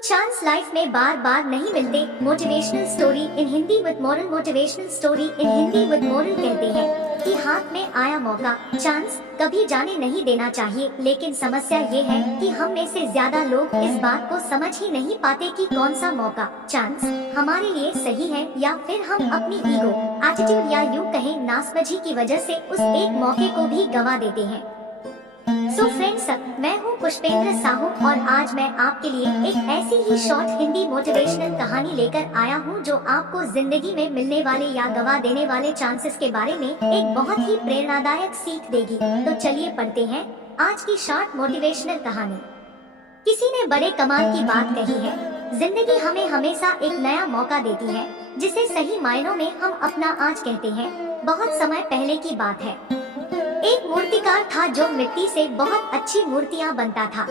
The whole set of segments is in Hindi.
कुछ चांस लाइफ में बार बार नहीं मिलते। Motivational story in Hindi with moral. Motivational story in Hindi with moral कहते हैं कि हाथ में आया मौका, चांस कभी जाने नहीं देना चाहिए। लेकिन समस्या ये है कि हम में से ज्यादा लोग इस बात को समझ ही नहीं पाते कि कौन सा मौका, चांस हमारे लिए सही है या फिर हम अपनी ईगो, एटीट्यूड या यूं कहें नासमझी की वजह से उस एक मौके को भी गवा देते हैं। सो फ्रेंड्स, मैं हूँ पुष्पेंद्र साहू और आज मैं आपके लिए एक ऐसी ही शॉर्ट हिंदी मोटिवेशनल कहानी लेकर आया हूँ जो आपको जिंदगी में मिलने वाले या गवा देने वाले चांसेस के बारे में एक बहुत ही प्रेरणादायक सीख देगी। तो चलिए पढ़ते हैं आज की शॉर्ट मोटिवेशनल कहानी। किसी ने बड़े कमाल की बात कही है, जिंदगी हमें हमेशा एक नया मौका देती है जिसे सही मायनों में हम अपना आज कहते हैं। बहुत समय पहले की बात है, एक मूर्तिकार था जो मिट्टी से बहुत अच्छी मूर्तियां बनता था।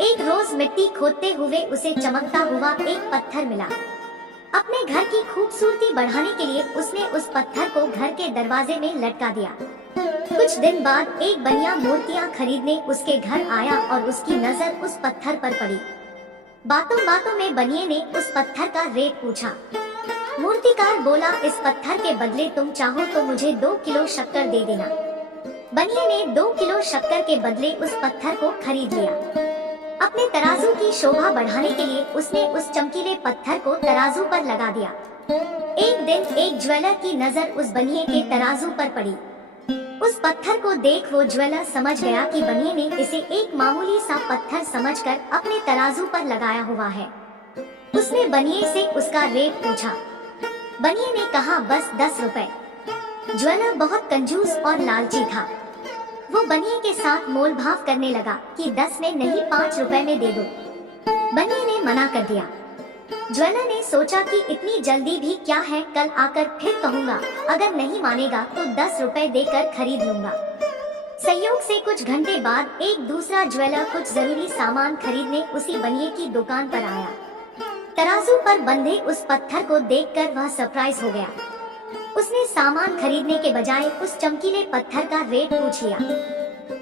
एक रोज मिट्टी खोदते हुए उसे चमकता हुआ एक पत्थर मिला। अपने घर की खूबसूरती बढ़ाने के लिए उसने उस पत्थर को घर के दरवाजे में लटका दिया। कुछ दिन बाद एक बनिया मूर्तियां खरीदने उसके घर आया और उसकी नजर उस पत्थर पर पड़ी। बातों बातों में बनिए ने उस पत्थर का रेट पूछा। मूर्तिकार बोला, इस पत्थर के बदले तुम चाहो तो मुझे 2 किलो शक्कर दे देना। बनिए ने 2 किलो शक्कर के बदले उस पत्थर को खरीद लिया। अपने तराजू की शोभा बढ़ाने के लिए उसने उस चमकीले पत्थर को तराजू पर लगा दिया। एक दिन एक ज्वेलर की नजर उस बनिए के तराजू पर पड़ी। उस पत्थर को देख वो ज्वेलर समझ गया कि बनिए ने इसे एक मामूली सा पत्थर समझकर अपने तराजू पर लगाया हुआ है। उसने बनिए से उसका रेट पूछा। बनिए ने कहा, बस 10 रुपए। ज्वेलर बहुत कंजूस और लालची था। वो बनिए के साथ मोल भाव करने लगा कि 10 में नहीं 5 रुपए में दे दो। बनिए ने मना कर दिया। ज्वेलर ने सोचा कि इतनी जल्दी भी क्या है, कल आकर फिर कहूँगा, अगर नहीं मानेगा तो 10 रुपए देकर खरीद लूंगा। संयोग से कुछ घंटे बाद एक दूसरा ज्वेलर कुछ जरूरी सामान खरीदने उसी बनिए की दुकान पर आया। तराजू पर बंधे उस पत्थर को देखकर वह सरप्राइज हो गया। उसने सामान खरीदने के बजाय उस चमकीले पत्थर का रेट पूछ लिया।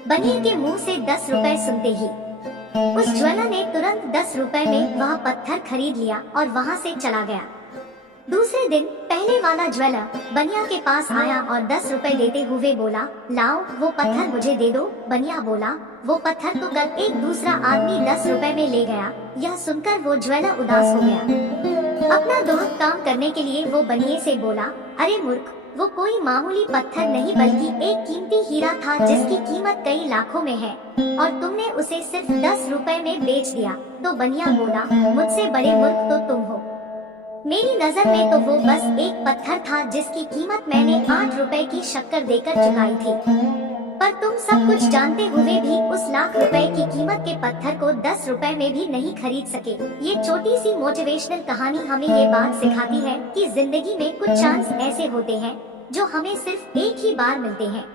बनिए के मुंह से 10 रुपए सुनते ही उस ज्वेलर ने तुरंत 10 रुपए में वह पत्थर खरीद लिया और वहां से चला गया। दूसरे दिन पहले वाला ज्वेलर बनिया के पास आया और 10 रुपए देते हुए बोला, लाओ वो पत्थर मुझे दे दो। बनिया बोला, वो पत्थर तो कल एक दूसरा आदमी 10 रुपए में ले गया। यह सुनकर वो ज्वेलर उदास हो गया। अपना दोहत काम करने के लिए वो बनिए से बोला, अरे मूर्ख, वो कोई मामूली पत्थर नहीं बल्कि एक कीमती हीरा था जिसकी कीमत कई लाखों में है और तुमने उसे सिर्फ 10 रुपए में बेच दिया। तो बनिया बोला, मुझसे बड़े मूर्ख तो तुम हो। मेरी नजर में तो वो बस एक पत्थर था जिसकी कीमत मैंने 8 रुपए की शक्कर देकर चुकाई थी, पर तुम सब कुछ जानते हुए भी उस लाख रुपए की कीमत के पत्थर को 10 रुपए में भी नहीं खरीद सके। ये छोटी सी मोटिवेशनल कहानी हमें ये बात सिखाती है कि जिंदगी में कुछ चांस ऐसे होते हैं जो हमें सिर्फ एक ही बार मिलते हैं।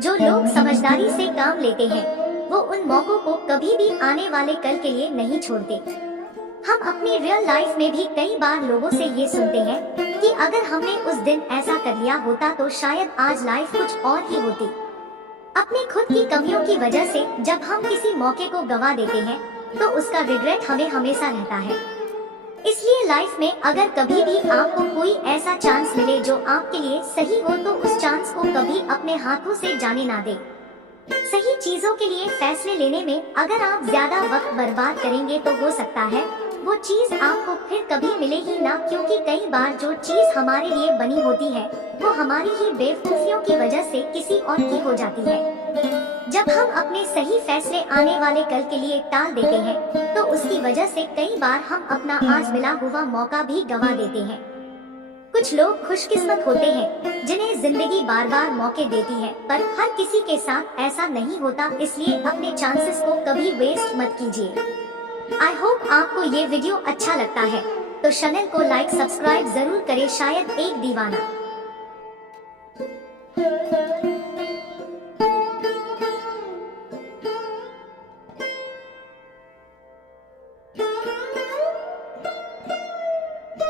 जो लोग समझदारी से काम लेते हैं वो उन मौकों को कभी भी आने वाले कल के लिए नहीं छोड़ते। हम अपनी रियल लाइफ में भी कई बार लोगों से ये सुनते हैं कि अगर हमने उस दिन ऐसा कर लिया होता तो शायद आज लाइफ कुछ और ही होती। अपनी खुद की कमियों की वजह से जब हम किसी मौके को गवा देते हैं तो उसका रिग्रेट हमें हमेशा रहता है। इसलिए लाइफ में अगर कभी भी आपको कोई ऐसा चांस मिले जो आपके लिए सही हो तो उस चांस को कभी अपने हाथों से जाने ना दें। सही चीजों के लिए फैसले लेने में अगर आप ज्यादा वक्त बर्बाद करेंगे तो हो सकता है वो चीज आपको फिर कभी मिले ही ना, क्योंकि कई बार जो चीज हमारे लिए बनी होती है वो हमारी ही बेवकूफियों की वजह से किसी और की हो जाती है। जब हम अपने सही फैसले आने वाले कल के लिए टाल देते हैं तो उसकी वजह से कई बार हम अपना आज मिला हुआ मौका भी गवा देते हैं। कुछ लोग खुशकिस्मत होते हैं जिन्हें जिंदगी बार बार मौके देती है, पर हर किसी के साथ ऐसा नहीं होता। इसलिए अपने चांसेस को कभी वेस्ट मत कीजिए। आई होप आपको ये वीडियो अच्छा लगता है तो चैनल को लाइक सब्सक्राइब जरूर करें। शायद एक दीवाना।